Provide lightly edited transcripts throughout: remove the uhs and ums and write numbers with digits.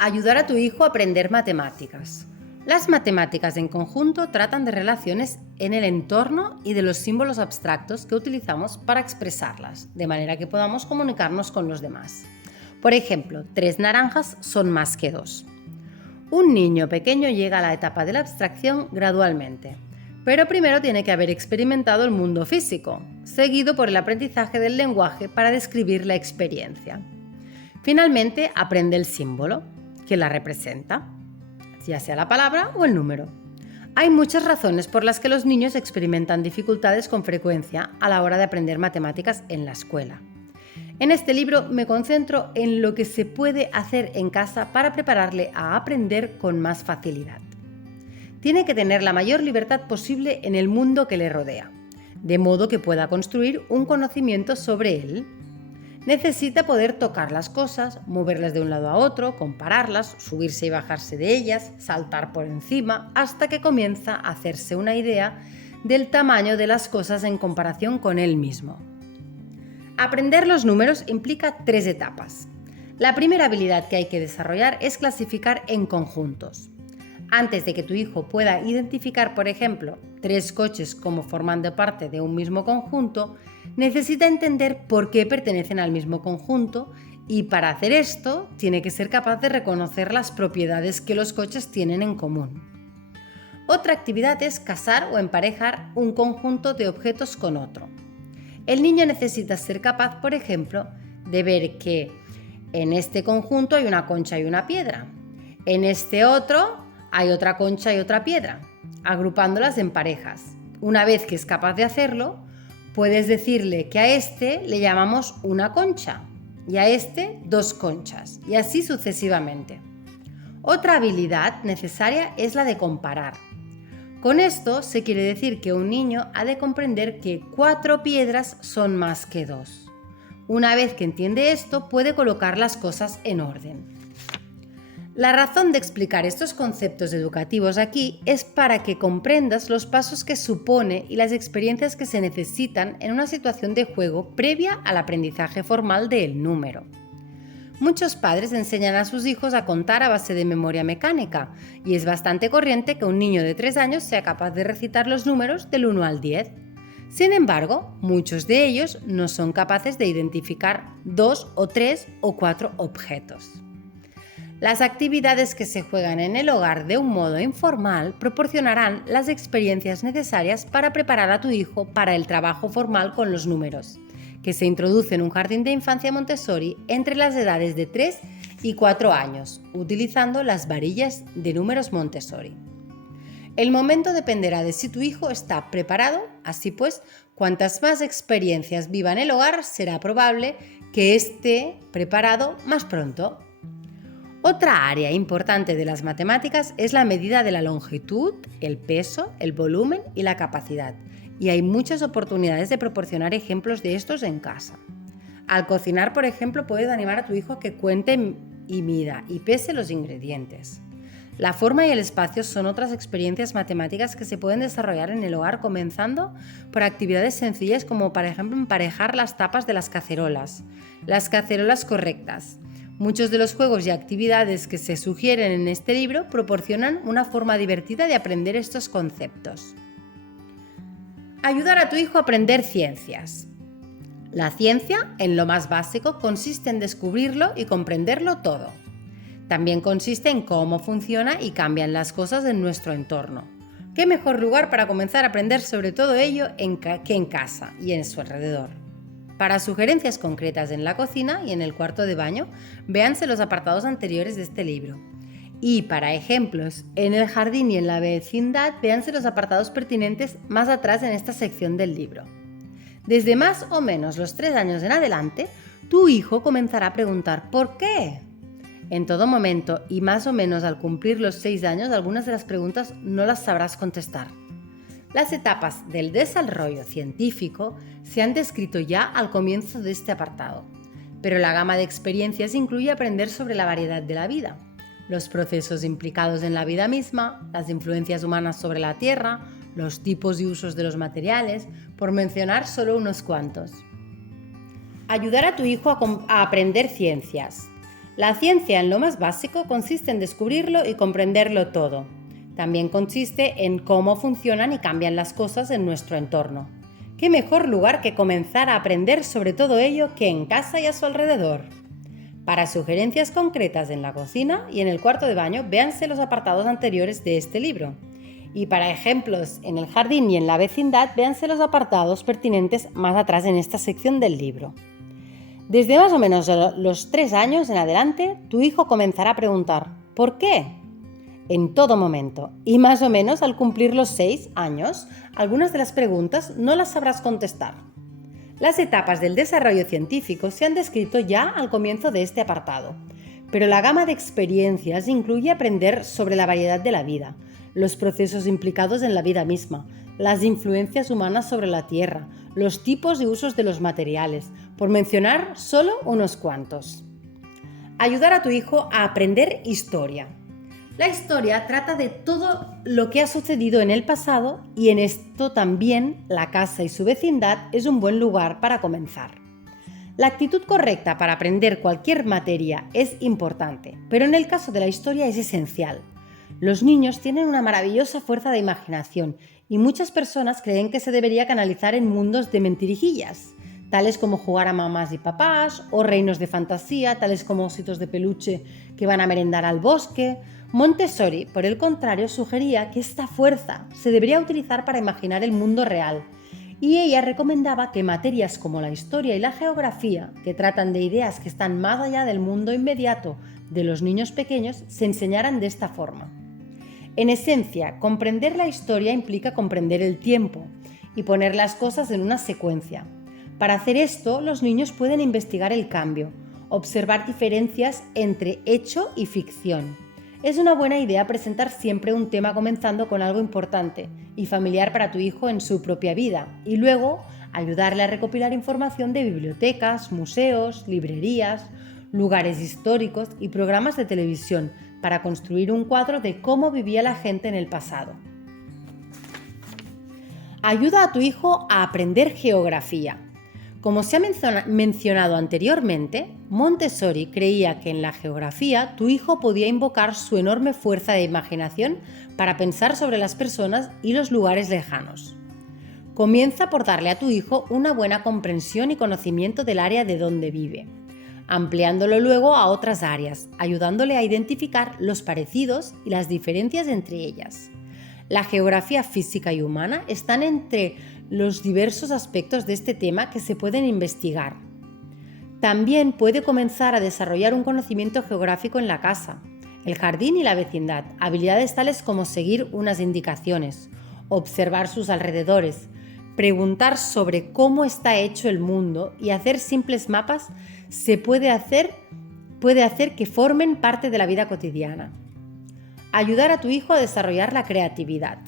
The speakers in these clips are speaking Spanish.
Ayudar a tu hijo a aprender matemáticas. Las matemáticas en conjunto tratan de relaciones en el entorno y de los símbolos abstractos que utilizamos para expresarlas, de manera que podamos comunicarnos con los demás. Por ejemplo, 3 naranjas son más que 2. Un niño pequeño llega a la etapa de la abstracción gradualmente, pero primero tiene que haber experimentado el mundo físico, seguido por el aprendizaje del lenguaje para describir la experiencia. Finalmente aprende el símbolo que la representa, ya sea la palabra o el número. Hay muchas razones por las que los niños experimentan dificultades con frecuencia a la hora de aprender matemáticas en la escuela. En este libro me concentro en lo que se puede hacer en casa para prepararle a aprender con más facilidad. Tiene que tener la mayor libertad posible en el mundo que le rodea, de modo que pueda construir un conocimiento sobre él. Necesita poder tocar las cosas, moverlas de un lado a otro, compararlas, subirse y bajarse de ellas, saltar por encima, hasta que comienza a hacerse una idea del tamaño de las cosas en comparación con él mismo. Aprender los números implica 3 etapas. La primera habilidad que hay que desarrollar es clasificar en conjuntos. Antes de que tu hijo pueda identificar, por ejemplo, 3 coches como formando parte de un mismo conjunto, necesita entender por qué pertenecen al mismo conjunto y para hacer esto tiene que ser capaz de reconocer las propiedades que los coches tienen en común. Otra actividad es casar o emparejar un conjunto de objetos con otro. El niño necesita ser capaz, por ejemplo, de ver que en este conjunto hay una concha y una piedra. En este otro hay otra concha y otra piedra, agrupándolas en parejas. Una vez que es capaz de hacerlo, puedes decirle que a este le llamamos una concha y a este 2 conchas, y así sucesivamente. Otra habilidad necesaria es la de comparar. Con esto se quiere decir que un niño ha de comprender que 4 piedras son más que 2. Una vez que entiende esto, puede colocar las cosas en orden. La razón de explicar estos conceptos educativos aquí es para que comprendas los pasos que supone y las experiencias que se necesitan en una situación de juego previa al aprendizaje formal del número. Muchos padres enseñan a sus hijos a contar a base de memoria mecánica y es bastante corriente que un niño de 3 años sea capaz de recitar los números del 1 al 10. Sin embargo, muchos de ellos no son capaces de identificar 2 o 3 o 4 objetos. Las actividades que se juegan en el hogar de un modo informal proporcionarán las experiencias necesarias para preparar a tu hijo para el trabajo formal con los números, que se introduce en un jardín de infancia Montessori entre las edades de 3 y 4 años, utilizando las varillas de números Montessori. El momento dependerá de si tu hijo está preparado, así pues, cuantas más experiencias viva en el hogar, será probable que esté preparado más pronto. Otra área importante de las matemáticas es la medida de la longitud, el peso, el volumen y la capacidad, y hay muchas oportunidades de proporcionar ejemplos de estos en casa. Al cocinar, por ejemplo, puedes animar a tu hijo a que cuente y mida y pese los ingredientes. La forma y el espacio son otras experiencias matemáticas que se pueden desarrollar en el hogar, comenzando por actividades sencillas como, por ejemplo, emparejar las tapas de las cacerolas correctas. Muchos de los juegos y actividades que se sugieren en este libro proporcionan una forma divertida de aprender estos conceptos. Ayudar a tu hijo a aprender ciencias. La ciencia, en lo más básico, consiste en descubrirlo y comprenderlo todo. También consiste en cómo funciona y cambian las cosas en nuestro entorno. ¿Qué mejor lugar para comenzar a aprender sobre todo ello que en casa y en su alrededor? Para sugerencias concretas en la cocina y en el cuarto de baño, véanse los apartados anteriores de este libro. Y para ejemplos en el jardín y en la vecindad, véanse los apartados pertinentes más atrás en esta sección del libro. Desde más o menos los 3 años en adelante, tu hijo comenzará a preguntar ¿por qué? En todo momento y más o menos al cumplir los 6 años, algunas de las preguntas no las sabrás contestar. Las etapas del desarrollo científico se han descrito ya al comienzo de este apartado, pero la gama de experiencias incluye aprender sobre la variedad de la vida, los procesos implicados en la vida misma, las influencias humanas sobre la Tierra, los tipos y usos de los materiales, por mencionar solo unos cuantos. Ayudar a tu hijo a aprender ciencias. La ciencia en lo más básico consiste en descubrirlo y comprenderlo todo. También consiste en cómo funcionan y cambian las cosas en nuestro entorno. ¿Qué mejor lugar que comenzar a aprender sobre todo ello que en casa y a su alrededor? Para sugerencias concretas en la cocina y en el cuarto de baño, véanse los apartados anteriores de este libro. Y para ejemplos en el jardín y en la vecindad, véanse los apartados pertinentes más atrás en esta sección del libro. Desde más o menos los 3 años en adelante, tu hijo comenzará a preguntar ¿por qué? En todo momento. Y más o menos al cumplir los 6 años, algunas de las preguntas no las sabrás contestar. Las etapas del desarrollo científico se han descrito ya al comienzo de este apartado, pero la gama de experiencias incluye aprender sobre la variedad de la vida, los procesos implicados en la vida misma, las influencias humanas sobre la Tierra, los tipos y usos de los materiales, por mencionar solo unos cuantos. Ayudar a tu hijo a aprender historia. La historia trata de todo lo que ha sucedido en el pasado y en esto también la casa y su vecindad es un buen lugar para comenzar. La actitud correcta para aprender cualquier materia es importante, pero en el caso de la historia es esencial. Los niños tienen una maravillosa fuerza de imaginación y muchas personas creen que se debería canalizar en mundos de mentirijillas, tales como jugar a mamás y papás, o reinos de fantasía, tales como ositos de peluche que van a merendar al bosque. Montessori, por el contrario, sugería que esta fuerza se debería utilizar para imaginar el mundo real, y ella recomendaba que materias como la historia y la geografía, que tratan de ideas que están más allá del mundo inmediato de los niños pequeños, se enseñaran de esta forma. En esencia, comprender la historia implica comprender el tiempo y poner las cosas en una secuencia. Para hacer esto, los niños pueden investigar el cambio, observar diferencias entre hecho y ficción. Es una buena idea presentar siempre un tema comenzando con algo importante y familiar para tu hijo en su propia vida y luego ayudarle a recopilar información de bibliotecas, museos, librerías, lugares históricos y programas de televisión para construir un cuadro de cómo vivía la gente en el pasado. Ayuda a tu hijo a aprender geografía. Como se ha mencionado anteriormente, Montessori creía que en la geografía tu hijo podía invocar su enorme fuerza de imaginación para pensar sobre las personas y los lugares lejanos. Comienza por darle a tu hijo una buena comprensión y conocimiento del área de donde vive, ampliándolo luego a otras áreas, ayudándole a identificar los parecidos y las diferencias entre ellas. La geografía física y humana están entre los diversos aspectos de este tema que se pueden investigar. También puede comenzar a desarrollar un conocimiento geográfico en la casa, el jardín y la vecindad, habilidades tales como seguir unas indicaciones, observar sus alrededores, preguntar sobre cómo está hecho el mundo y hacer simples mapas puede hacer que formen parte de la vida cotidiana. Ayudar a tu hijo a desarrollar la creatividad.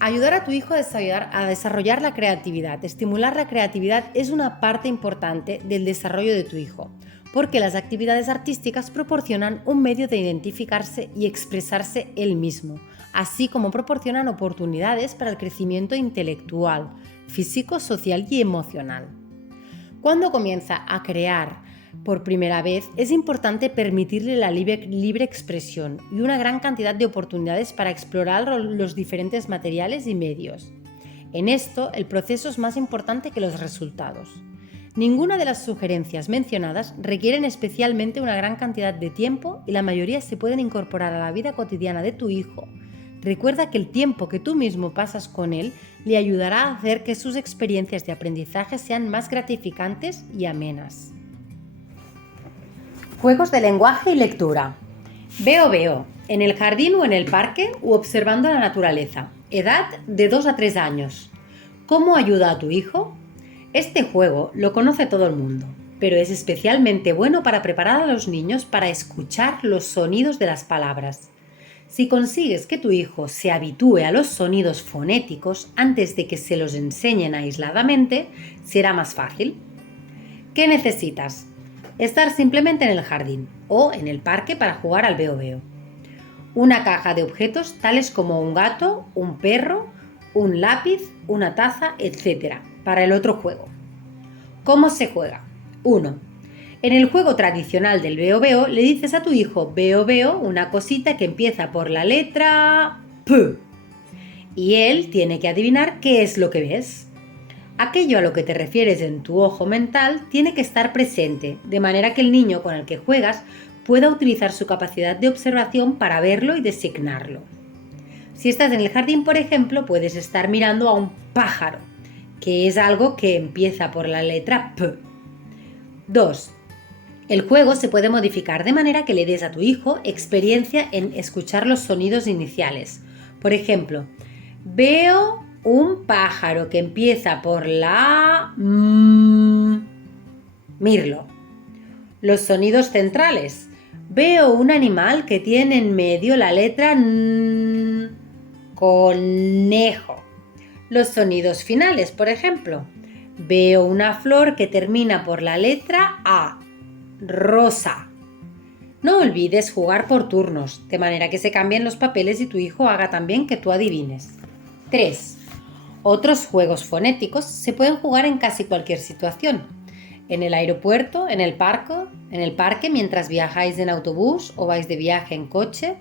Ayudar a tu hijo a desarrollar la creatividad, estimular la creatividad es una parte importante del desarrollo de tu hijo, porque las actividades artísticas proporcionan un medio de identificarse y expresarse él mismo, así como proporcionan oportunidades para el crecimiento intelectual, físico, social y emocional. Cuando comienza a crear por primera vez, es importante permitirle la libre expresión y una gran cantidad de oportunidades para explorar los diferentes materiales y medios. En esto, el proceso es más importante que los resultados. Ninguna de las sugerencias mencionadas requieren especialmente una gran cantidad de tiempo y la mayoría se pueden incorporar a la vida cotidiana de tu hijo. Recuerda que el tiempo que tú mismo pasas con él le ayudará a hacer que sus experiencias de aprendizaje sean más gratificantes y amenas. Juegos de lenguaje y lectura. Veo, en el jardín o en el parque u observando la naturaleza. Edad de 2 a 3 años. ¿Cómo ayuda a tu hijo? Este juego lo conoce todo el mundo, pero es especialmente bueno para preparar a los niños para escuchar los sonidos de las palabras. Si consigues que tu hijo se habitúe a los sonidos fonéticos antes de que se los enseñen aisladamente, será más fácil. ¿Qué necesitas? Estar simplemente en el jardín o en el parque para jugar al veo. Una caja de objetos tales como un gato, un perro, un lápiz, una taza, etc. para el otro juego. ¿Cómo se juega? 1. En el juego tradicional del veo veo, le dices a tu hijo veo veo una cosita que empieza por la letra P. Y él tiene que adivinar qué es lo que ves. Aquello a lo que te refieres en tu ojo mental tiene que estar presente, de manera que el niño con el que juegas pueda utilizar su capacidad de observación para verlo y designarlo. Si estás en el jardín, por ejemplo, puedes estar mirando a un pájaro, que es algo que empieza por la letra P. 2. El juego se puede modificar de manera que le des a tu hijo experiencia en escuchar los sonidos iniciales. Por ejemplo, veo un pájaro que empieza por la mirlo. Los sonidos centrales. Veo un animal que tiene en medio la letra conejo. Los sonidos finales, por ejemplo. Veo una flor que termina por la letra A. Rosa. No olvides jugar por turnos, de manera que se cambien los papeles y tu hijo haga también que tú adivines. 3. Otros juegos fonéticos se pueden jugar en casi cualquier situación. En el aeropuerto, en el parque mientras viajáis en autobús o vais de viaje en coche.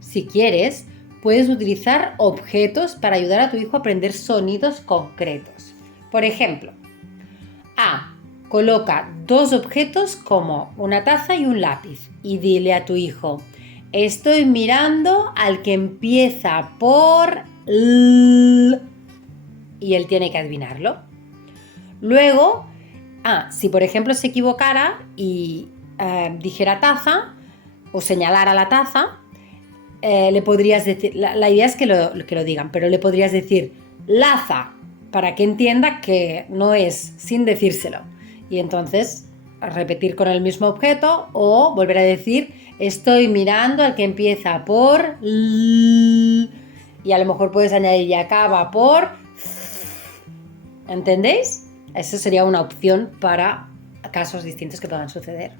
Si quieres, puedes utilizar objetos para ayudar a tu hijo a aprender sonidos concretos. Por ejemplo, A. Coloca 2 objetos como una taza y un lápiz y dile a tu hijo: estoy mirando al que empieza por L, y él tiene que adivinarlo. Luego, si por ejemplo se equivocara y dijera taza o señalara la taza, le podrías decir, la idea es que lo digan, pero le podrías decir laza, para que entienda que no es sin decírselo. Y entonces repetir con el mismo objeto o volver a decir estoy mirando al que empieza por L, y a lo mejor puedes añadir y acaba por ¿entendéis? Esa sería una opción para casos distintos que puedan suceder.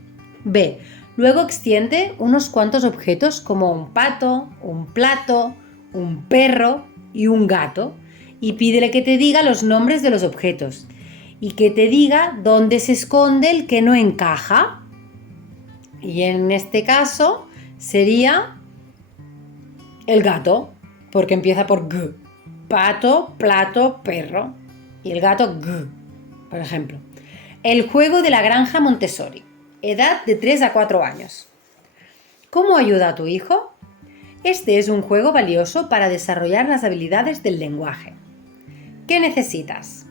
B. Luego extiende unos cuantos objetos como un pato, un plato, un perro y un gato y pídele que te diga los nombres de los objetos y que te diga dónde se esconde el que no encaja. Y en este caso sería el gato, porque empieza por G. Pato, plato, perro. Y el gato G, por ejemplo. El juego de la granja Montessori. Edad de 3 a 4 años. ¿Cómo ayuda a tu hijo? Este es un juego valioso para desarrollar las habilidades del lenguaje. ¿Qué necesitas?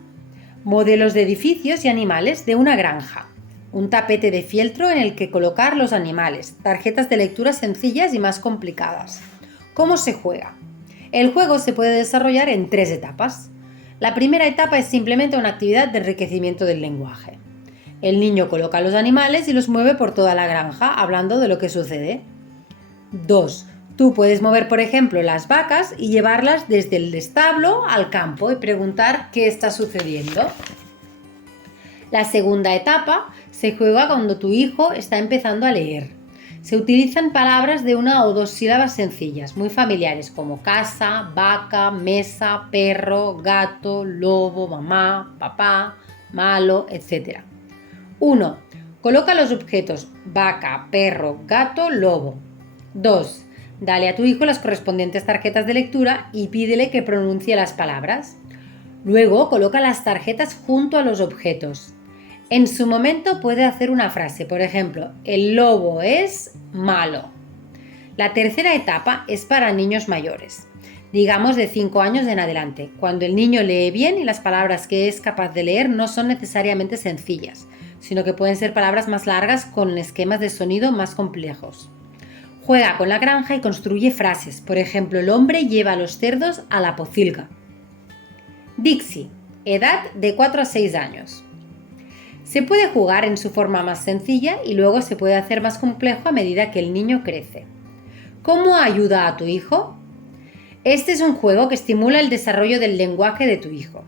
Modelos de edificios y animales de una granja. Un tapete de fieltro en el que colocar los animales. Tarjetas de lectura sencillas y más complicadas. ¿Cómo se juega? El juego se puede desarrollar en 3 etapas. La primera etapa es simplemente una actividad de enriquecimiento del lenguaje. El niño coloca los animales y los mueve por toda la granja, hablando de lo que sucede. 2. Tú puedes mover, por ejemplo, las vacas y llevarlas desde el establo al campo y preguntar qué está sucediendo. La segunda etapa se juega cuando tu hijo está empezando a leer. Se utilizan palabras de 1 o 2 sílabas sencillas, muy familiares, como casa, vaca, mesa, perro, gato, lobo, mamá, papá, malo, etc. 1. Coloca los objetos vaca, perro, gato, lobo. 2. Dale a tu hijo las correspondientes tarjetas de lectura y pídele que pronuncie las palabras. Luego coloca las tarjetas junto a los objetos. En su momento puede hacer una frase, por ejemplo, el lobo es malo. La tercera etapa es para niños mayores, digamos de 5 años en adelante, cuando el niño lee bien y las palabras que es capaz de leer no son necesariamente sencillas, sino que pueden ser palabras más largas con esquemas de sonido más complejos. Juega con la granja y construye frases, por ejemplo, el hombre lleva a los cerdos a la pocilga. Dixie, edad de 4 a 6 años. Se puede jugar en su forma más sencilla y luego se puede hacer más complejo a medida que el niño crece. ¿Cómo ayuda a tu hijo? Este es un juego que estimula el desarrollo del lenguaje de tu hijo.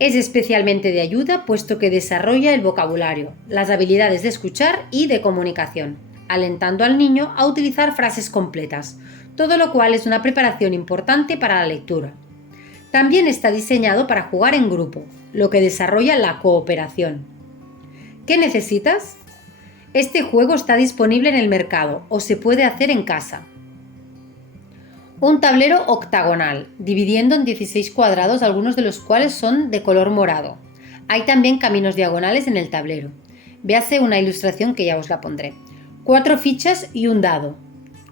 Es especialmente de ayuda puesto que desarrolla el vocabulario, las habilidades de escuchar y de comunicación, alentando al niño a utilizar frases completas, todo lo cual es una preparación importante para la lectura. También está diseñado para jugar en grupo, lo que desarrolla la cooperación. ¿Qué necesitas? Este juego está disponible en el mercado o se puede hacer en casa. Un tablero octagonal, dividiendo en 16 cuadrados, algunos de los cuales son de color morado. Hay también caminos diagonales en el tablero. Véase una ilustración que ya os la pondré. 4 fichas y un dado.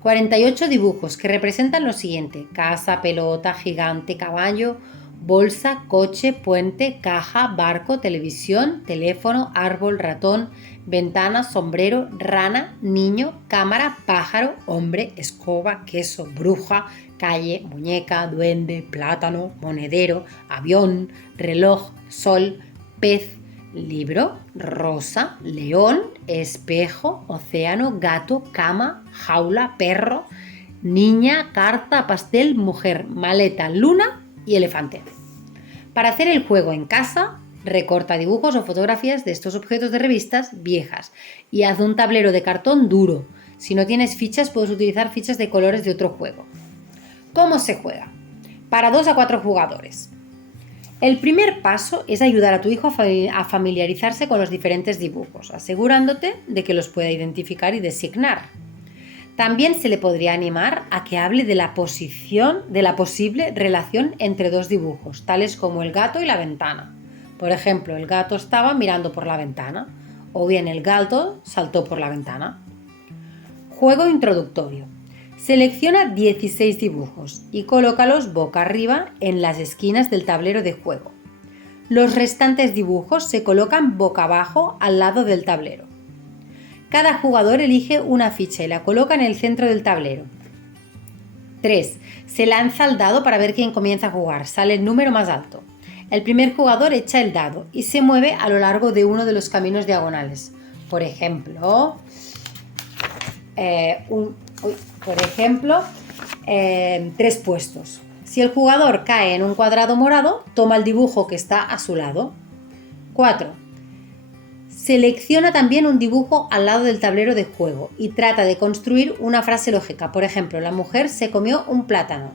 48 dibujos que representan lo siguiente: casa, pelota, gigante, caballo, bolsa, coche, puente, caja, barco, televisión, teléfono, árbol, ratón, ventana, sombrero, rana, niño, cámara, pájaro, hombre, escoba, queso, bruja, calle, muñeca, duende, plátano, monedero, avión, reloj, sol, pez, libro, rosa, león, espejo, océano, gato, cama, jaula, perro, niña, carta, pastel, mujer, maleta, luna y elefante. Para hacer el juego en casa, recorta dibujos o fotografías de estos objetos de revistas viejas y haz un tablero de cartón duro. Si no tienes fichas, puedes utilizar fichas de colores de otro juego. ¿Cómo se juega? Para 2 a 4 jugadores. El primer paso es ayudar a tu hijo a familiarizarse con los diferentes dibujos, asegurándote de que los pueda identificar y designar. También se le podría animar a que hable de la posible relación entre dos dibujos, tales como el gato y la ventana. Por ejemplo, el gato estaba mirando por la ventana, o bien el gato saltó por la ventana. Juego introductorio. Selecciona 16 dibujos y colócalos boca arriba en las esquinas del tablero de juego. Los restantes dibujos se colocan boca abajo al lado del tablero. Cada jugador elige una ficha y la coloca en el centro del tablero. 3. Se lanza el dado para ver quién comienza a jugar. Sale el número más alto. El primer jugador echa el dado y se mueve a lo largo de uno de los caminos diagonales. Por ejemplo, 3 puestos. Si el jugador cae en un cuadrado morado, toma el dibujo que está a su lado. 4. Selecciona también un dibujo al lado del tablero de juego y trata de construir una frase lógica. Por ejemplo, la mujer se comió un plátano.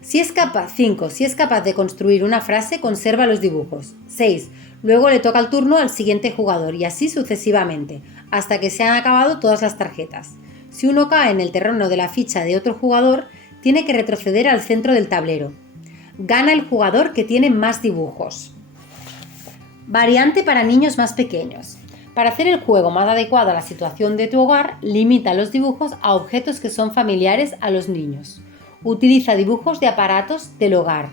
5. Si es capaz de construir una frase, conserva los dibujos. 6. Luego le toca el turno al siguiente jugador y así sucesivamente, hasta que se han acabado todas las tarjetas. Si uno cae en el terreno de la ficha de otro jugador, tiene que retroceder al centro del tablero. Gana el jugador que tiene más dibujos. Variante para niños más pequeños. Para hacer el juego más adecuado a la situación de tu hogar, limita los dibujos a objetos que son familiares a los niños. Utiliza dibujos de aparatos del hogar,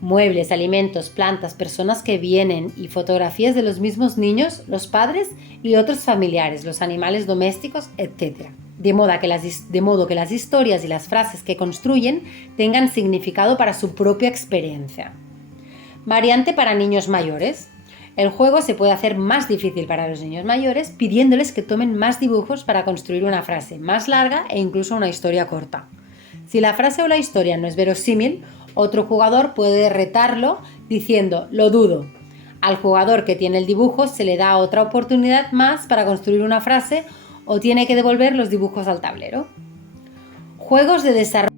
muebles, alimentos, plantas, personas que vienen y fotografías de los mismos niños, los padres y otros familiares, los animales domésticos, etc. De modo que las historias y las frases que construyen tengan significado para su propia experiencia. Variante para niños mayores. El juego se puede hacer más difícil para los niños mayores pidiéndoles que tomen más dibujos para construir una frase más larga e incluso una historia corta. Si la frase o la historia no es verosímil, otro jugador puede retarlo diciendo «lo dudo». Al jugador que tiene el dibujo se le da otra oportunidad más para construir una frase o tiene que devolver los dibujos al tablero. Juegos de desarrollo